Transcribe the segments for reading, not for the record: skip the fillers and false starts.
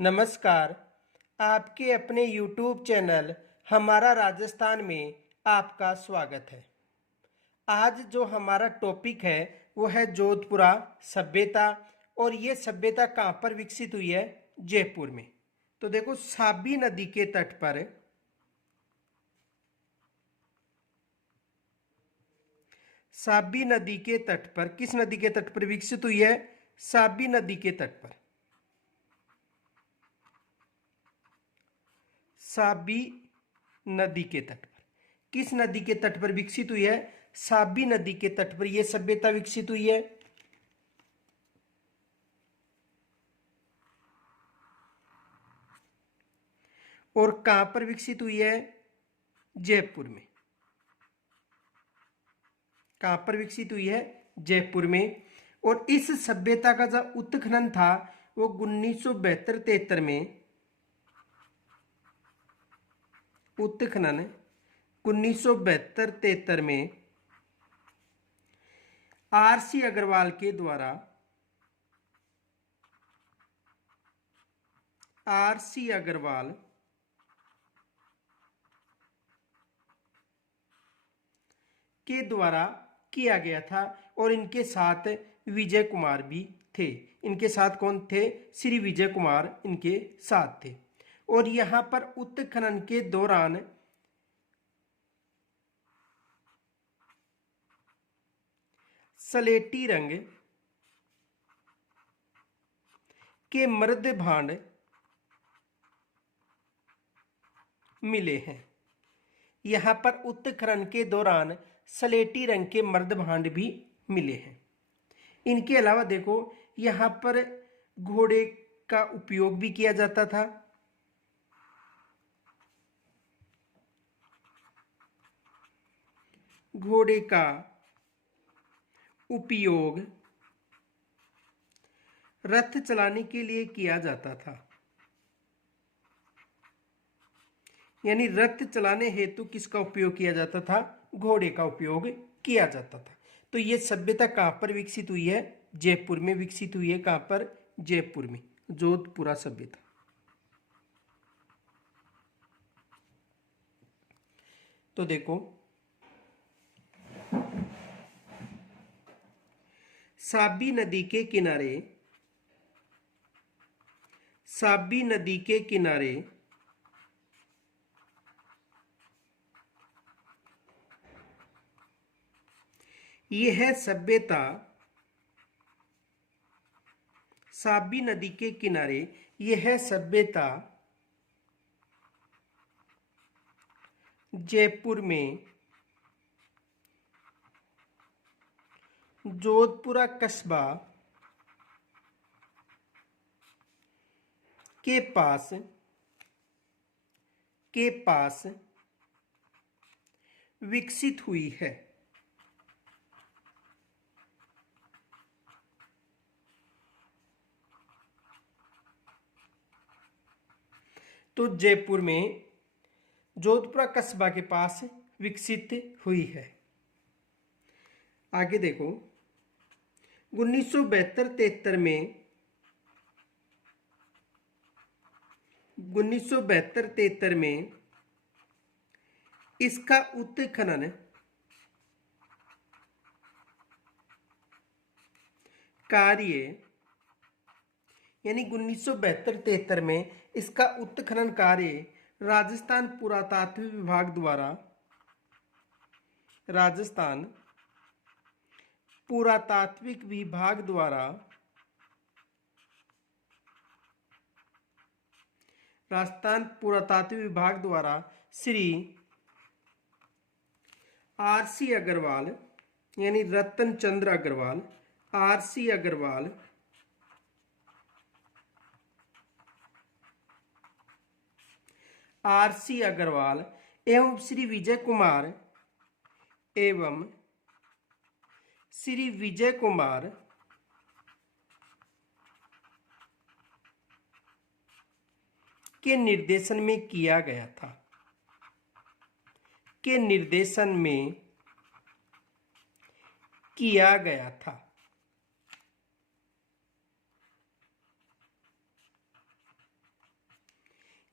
नमस्कार। आपके अपने YouTube चैनल हमारा राजस्थान में आपका स्वागत है। आज जो हमारा टॉपिक है वो है जोधपुरा सभ्यता। और ये सभ्यता कहाँ पर विकसित हुई है? जयपुर में। तो देखो, साबी नदी के तट पर साबी नदी के तट पर किस नदी के तट पर विकसित हुई है? साबी नदी के तट पर। साबी नदी के तट पर किस नदी के तट पर विकसित हुई है? साबी नदी के तट पर यह सभ्यता विकसित हुई है। और कहां पर विकसित हुई है? जयपुर में। कहां पर विकसित हुई है? जयपुर में। और इस सभ्यता का जो उत्खनन था वो 1972-73 में उत्खनन 1972-73 में आरसी अग्रवाल के द्वारा आरसी अग्रवाल के द्वारा किया गया था। और इनके साथ विजय कुमार भी थे। इनके साथ कौन थे? श्री विजय कुमार इनके साथ थे। और यहां पर उत्खनन के दौरान सलेटी रंग के मृद भांड मिले हैं। यहां पर उत्खनन के दौरान सलेटी रंग के मर्द भांड भी मिले हैं। इनके अलावा देखो, यहां पर घोड़े का उपयोग भी किया जाता था। घोड़े का उपयोग रथ चलाने के लिए किया जाता था। यानी रथ चलाने हेतु किसका उपयोग किया जाता था? घोड़े का उपयोग किया जाता था। तो यह सभ्यता कहां पर विकसित हुई है? जयपुर में विकसित हुई है। कहां पर? जयपुर में। जोधपुरा सभ्यता। तो देखो, साबी नदी के किनारे साबी नदी के किनारे यह सभ्यता साबी नदी के किनारे यह सभ्यता जयपुर में जोधपुरा कस्बा के पास विकसित हुई है। तो जयपुर में जोधपुरा कस्बा के पास विकसित हुई है। आगे देखो, 1972-73 में 1972-73 में इसका उत्खनन कार्य, यानी 1972-73 में इसका उत्खनन कार्य राजस्थान पुरातात्विक विभाग द्वारा राजस्थान पुरातात्विक विभाग द्वारा राजस्थान पुरातात्विक विभाग द्वारा श्री आरसी अग्रवाल, यानी रतन चंद्र अग्रवाल, आरसी अग्रवाल आरसी अग्रवाल एवं श्री विजय कुमार के निर्देशन में किया गया था। के निर्देशन में किया गया था।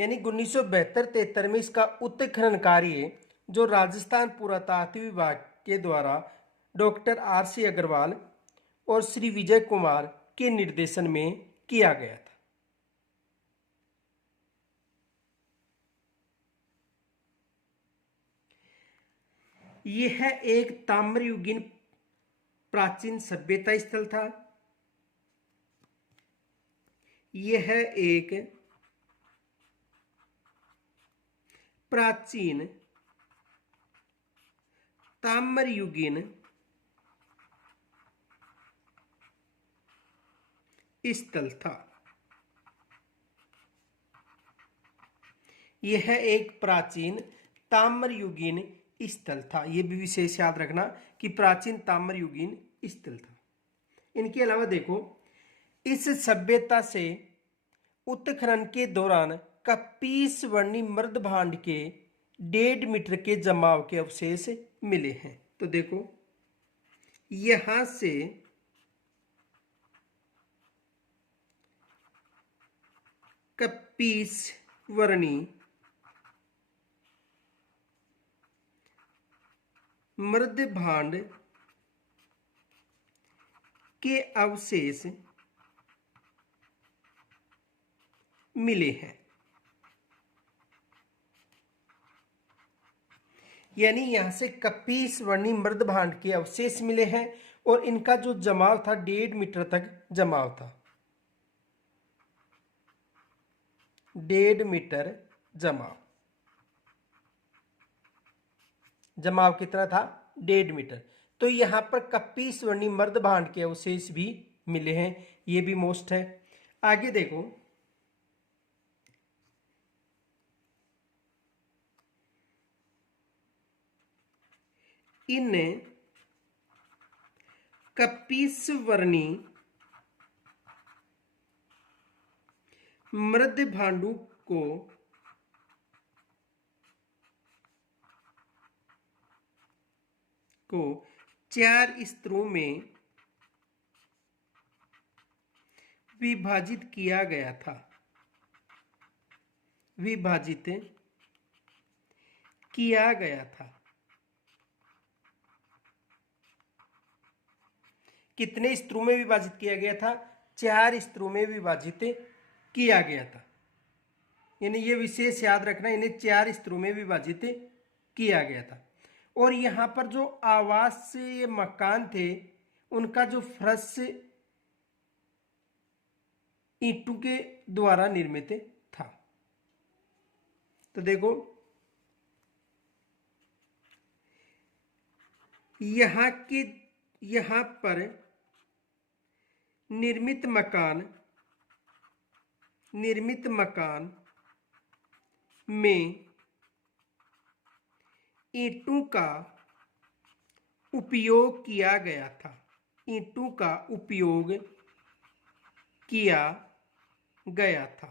यानी 1972-73 में इसका उत्खनन कार्य जो राजस्थान पुरातात्व विभाग के द्वारा डॉक्टर R.C. अग्रवाल और श्री विजय कुमार के निर्देशन में किया गया था। यह एक ताम्रयुगीन प्राचीन सभ्यता स्थल था। यह एक प्राचीन ताम्रयुगीन स्थल था। यह एक प्राचीन ताम्रयुगीन स्थल था। यह भी विशेष याद रखना कि प्राचीन ताम्रयुगीन स्थल था। इनके अलावा देखो, इस सभ्यता से उत्खनन के दौरान कपीस वर्णी मृद भांड के 1.5 मीटर के जमाव के अवशेष मिले हैं। तो देखो, यहां से कपीस वर्णी मृद भांड के अवशेष मिले हैं। यानी यहां से कपीस वर्णी मृद भांड के अवशेष मिले हैं और इनका जो जमाव था 1.5 मीटर तक जमाव था। 1.5 मीटर जमाव कितना था? 1.5 मीटर। तो यहां पर कपीस वर्णी मर्द भांड के अवशेष भी मिले हैं। ये भी मोस्ट है। आगे देखो, इन कपीस वर्णी मृद भांडू को 4 स्तरों में विभाजित किया गया था। विभाजित किया गया था। कितने स्तरों में विभाजित किया गया था? 4 स्तरों में विभाजित किया गया था। यानी ये विशेष याद रखना, इन्हें 4 स्तरों में विभाजित किया गया था। और यहाँ पर जो आवास ये मकान थे, उनका जो फर्श ईंटों के द्वारा निर्मित था। तो देखो, यहाँ पर निर्मित मकान में ईंटों का उपयोग किया गया था। ईंटों का उपयोग किया गया था।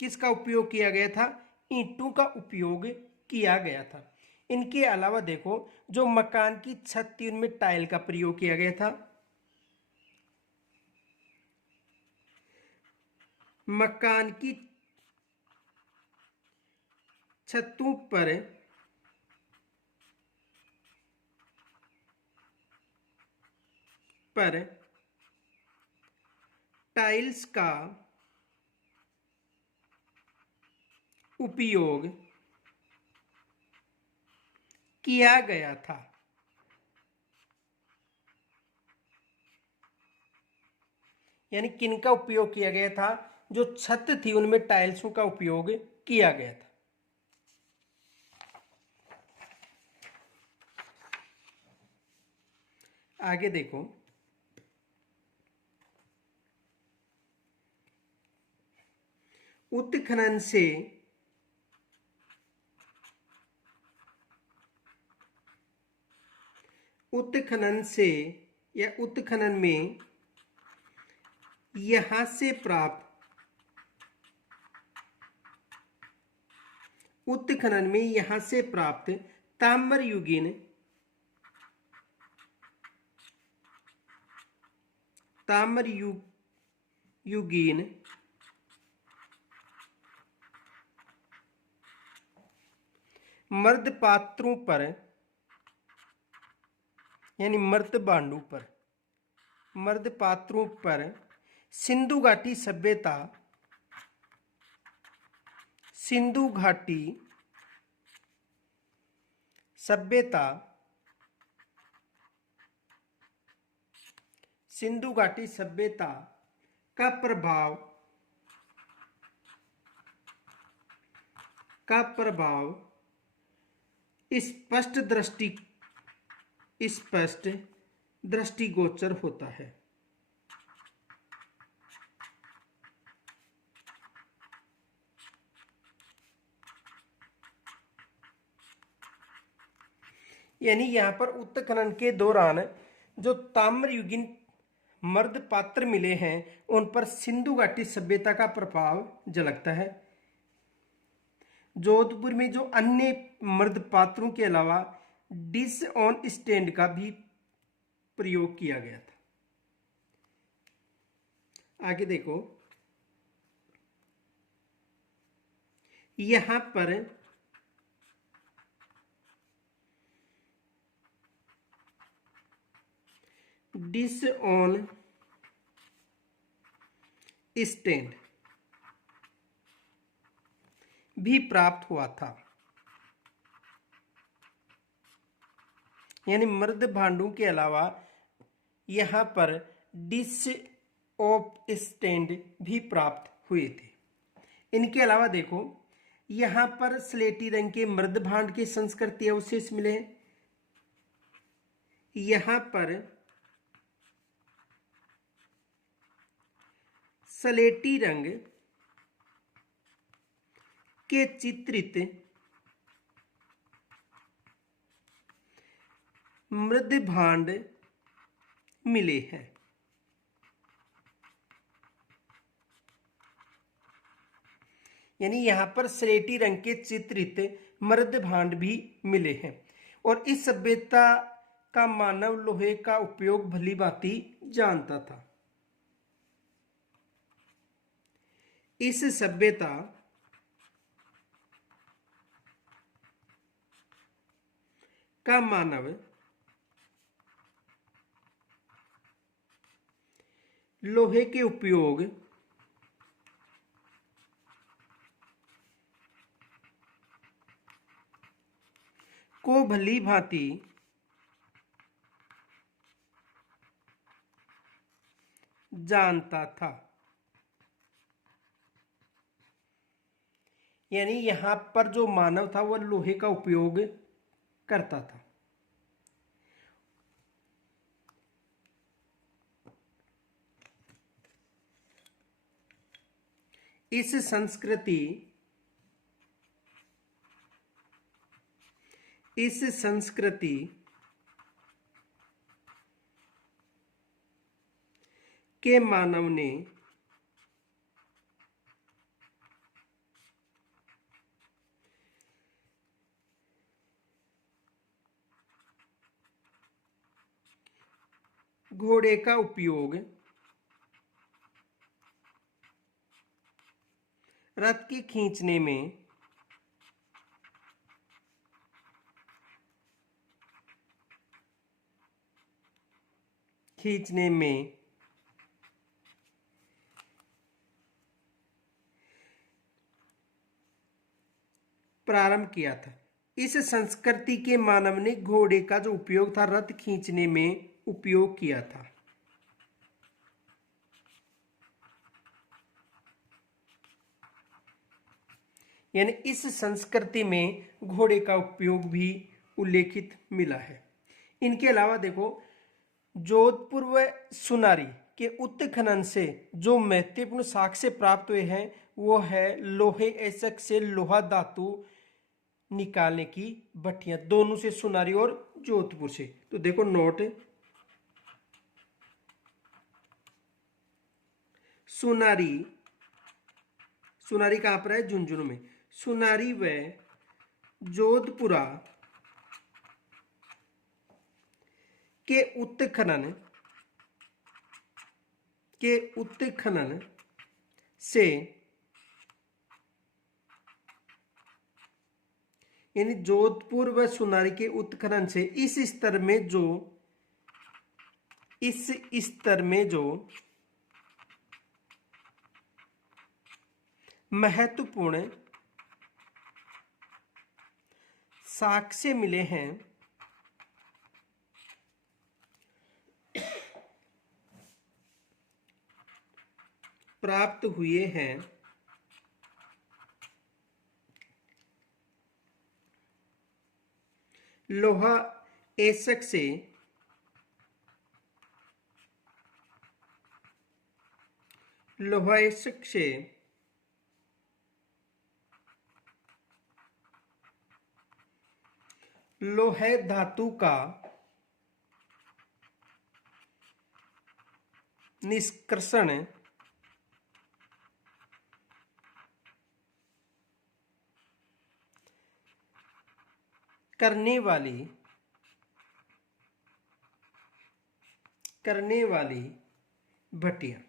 किसका उपयोग किया गया था? ईंटों का उपयोग किया गया था। इनके अलावा देखो, जो मकान की छत थी उनमें टाइल का प्रयोग किया गया था। मकान की छतों पर टाइल्स का उपयोग किया गया था। यानी किनका उपयोग किया गया था? जो छत थी उनमें टाइल्सों का उपयोग किया गया था। आगे देखो, उत्खनन से या उत्खनन में यहां से प्राप्त ताम्रयुगीन मर्द पात्रों पर यानी मर्द भांडू पर, मर्द पात्रों पर सिंधु घाटी सभ्यता, सिंधु घाटी सभ्यता, सिंधु घाटी सभ्यता का प्रभाव, स्पष्ट दृष्टिगोचर होता है। यानी यहाँ पर उत्खनन के दौरान जो ताम्रयुगीन मर्द पात्र मिले हैं उन पर सिंधु घाटी सभ्यता का प्रभाव झलकता है। जोधपुर में जो अन्य मर्द पात्रों के अलावा डिश ऑन स्टैंड का भी प्रयोग किया गया था। आगे देखो, यहां पर डिश ऑन स्टैंड भी प्राप्त हुआ था। यानी मर्द भांडों के अलावा यहां पर डिश ऑफ स्टैंड भी प्राप्त हुए थे। इनके अलावा देखो, यहां पर स्लेटी रंग के मर्द भांड के संस्कृति अवशेष मिले हैं। यहां पर स्लेटी रंग के चित्रित मृद भांड मिले हैं। यानी यहां पर स्लेटी रंग के चित्रित मृद भांड भी मिले हैं। और इस सभ्यता का मानव लोहे का उपयोग भली भांति जानता था। इस सभ्यता का मानव लोहे के उपयोग को भली भांति जानता था। यानी यहां पर जो मानव था वह लोहे का उपयोग करता था। इस संस्कृति के मानव ने घोड़े का उपयोग रथ के खींचने में प्रारंभ किया था। इस संस्कृति के मानव ने घोड़े का जो उपयोग था रथ खींचने में उपयोग किया था। यानी इस संस्कृति में घोड़े का उपयोग भी उल्लेखित मिला है। इनके अलावा देखो, जोधपुर व सुनारी के उत्खनन से जो महत्वपूर्ण साक्ष्य प्राप्त हुए हैं वो है लोहे ऐसक से लोहा धातु निकालने की भट्टियां, दोनों से, सुनारी और जोधपुर से। तो देखो नोट, सुनारी कहां पर है? झुंझुनू में। सुनारी व जोधपुरा के उत्खनन से यानी जोधपुर व सोनारी के उत्खनन से इस स्तर में जो महत्वपूर्ण साक्ष्य मिले हैं प्राप्त हुए हैं लोहा एसक से लोहे धातु का निष्कर्षण करने वाली भट्टियां,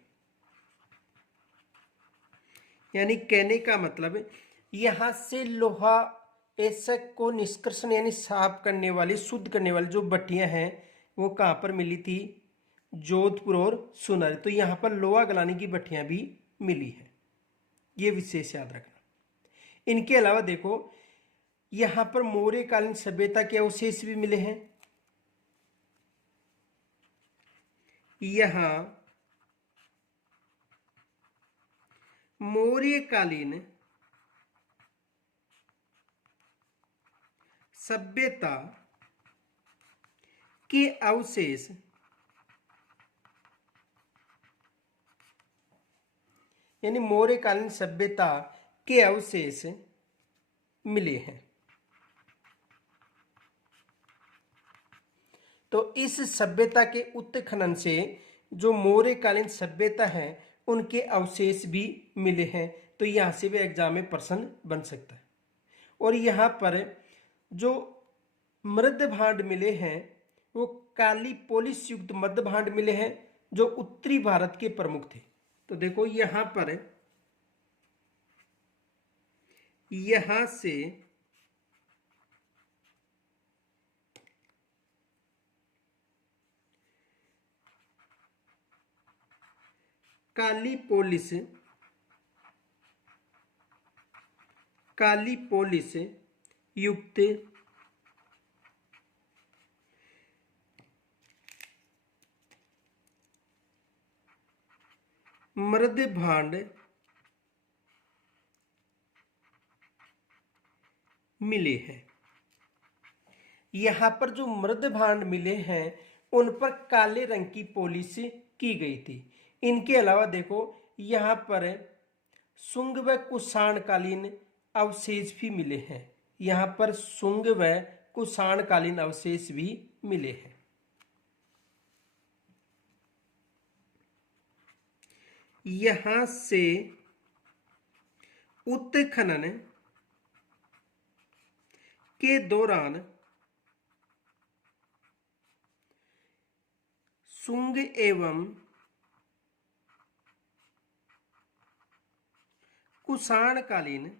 यानी कहने का मतलब यहां से लोहा एसक को निष्कर्षण यानी साफ करने वाली, शुद्ध करने वाली जो भट्टियां हैं वो कहां पर मिली थी? जोधपुर और सोनारी। तो यहां पर लोहा गलाने की भट्टियां भी मिली है, ये विशेष याद रखना। इनके अलावा देखो यहां पर मौर्यकालीन सभ्यता के अवशेष भी मिले हैं। यहां मौर्यकालीन सभ्यता के अवशेष यानी मौर्यकालीन सभ्यता के अवशेष मिले हैं। तो इस सभ्यता के उत्खनन से जो मौर्यकालीन सभ्यता है उनके अवशेष भी मिले हैं। तो यहां से भी एग्जाम में प्रश्न बन सकता है। और यहां पर जो मृद भांड मिले हैं वो काली पोलिश युक्त मृद भांड मिले हैं जो उत्तरी भारत के प्रमुख थे। तो देखो यहां से काली पोलिश युक्त मृद भांड मिले हैं। यहां पर जो मृद भांड मिले हैं उन पर काले रंग की पॉलिश की गई थी। इनके अलावा देखो यहां पर शुंग व कुषाणकालीन अवशेष भी मिले हैं। यहां पर शुंग व कुषाणकालीन अवशेष भी मिले हैं। यहां से उत्खनन के दौरान शुंग एवं कुषाणकालीन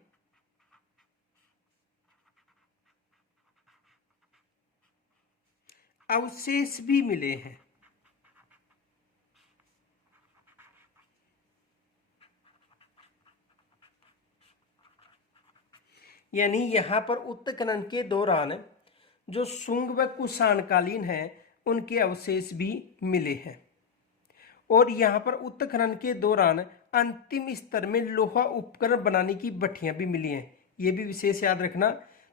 अवशेष भी मिले हैं। यानी यहां पर उत्खनन के दौरान जो शुंग व कुषाणकालीन है उनके अवशेष भी मिले हैं। और यहां पर उत्खनन के दौरान अंतिम स्तर में लोहा उपकरण बनाने की भट्टियां भी मिली हैं, ये भी विशेष याद रखना।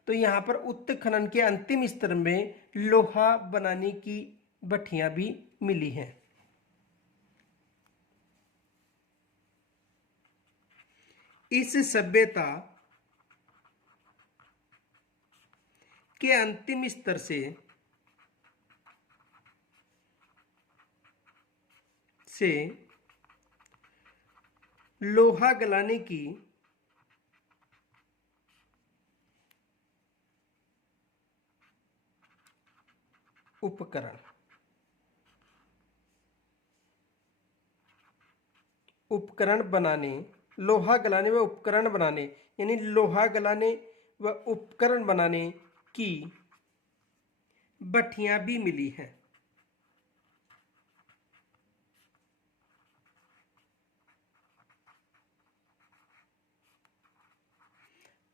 तो यहां पर उत्खनन के अंतिम स्तर में लोहा बनाने की भट्टियां भी मिली हैं। इस सभ्यता के अंतिम स्तर से लोहा गलाने की उपकरण बनाने, लोहा गलाने व उपकरण बनाने, यानी लोहा गलाने व उपकरण बनाने की भट्टियां भी मिली हैं।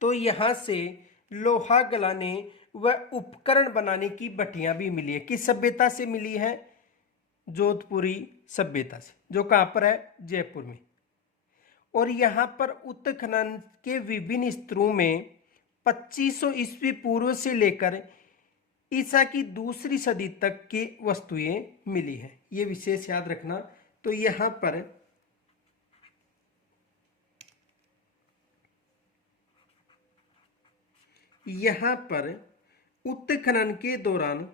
तो यहां से लोहा गलाने व उपकरण बनाने की भट्टियां भी मिली है। किस सभ्यता से मिली है? जोधपुरी सभ्यता से, जो कहां पर है? जयपुर में। और यहां पर उत्खनन के विभिन्न स्तरों में 2500 ईस्वी पूर्व से लेकर ईसा की दूसरी सदी तक की वस्तुएं मिली हैं। ये विशेष याद रखना। तो यहां पर उत्खनन के दौरान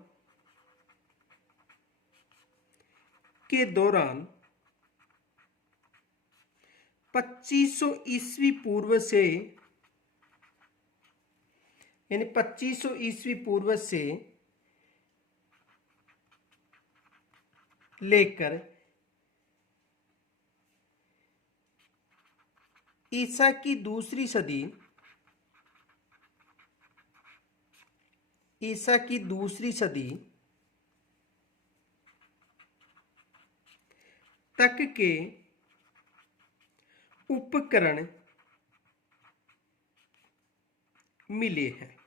2500 ईस्वी पूर्व से, यानी 2500 ईस्वी पूर्व से लेकर ईसा की दूसरी सदी तक के उपकरण मिले हैं।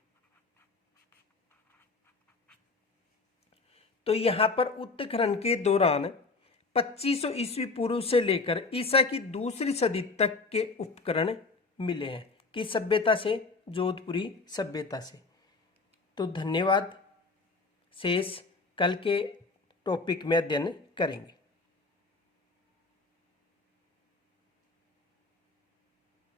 तो यहां पर उत्खनन के दौरान 2500 ईस्वी पूर्व से लेकर ईसा की दूसरी सदी तक के उपकरण मिले हैं। किस सभ्यता से? जोधपुरी सभ्यता से। तो धन्यवाद। शेष कल के टॉपिक में अध्ययन करेंगे।